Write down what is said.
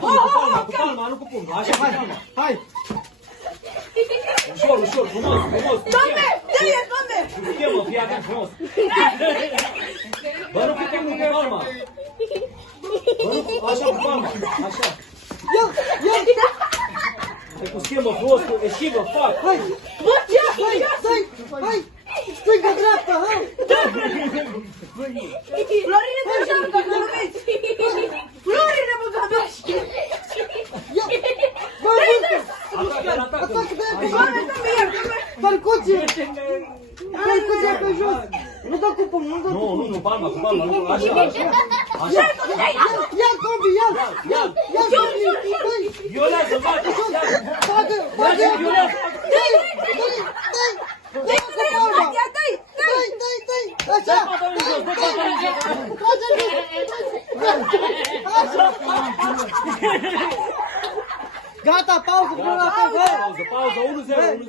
Cu palma, nu cu pumnul. Așa, hai. Hai. Ușor, ușor, frumos. Doamne, dă-i, doamne. Cu schemă, fii atent, frumos. Bă, nu cu pumnul, cu palma. Bă, nu cu... Așa, cu palma. Așa. Ia. Hai cu schemă, frumos, cu eșivă, fac. Hai. Bă, ce? Hai. Stânga, dreapta, hai. Florine, te joacă, că nu vezi. Florine, bă, gabești. Ia. Bă, Atacă. Doamne, dă-mi iar. Percuție pe jos. Nu dă cu pumnul, nu dă cu pumnul. Nu, palma, cu palma, nu, așa. Ia, Combi, ia. Combi, dă-i. Violează, bate, Bagă. Dă-i cu palma. Dă-i. Așa. Gata, pauză, până la fel, hai. Pauză, 1-0.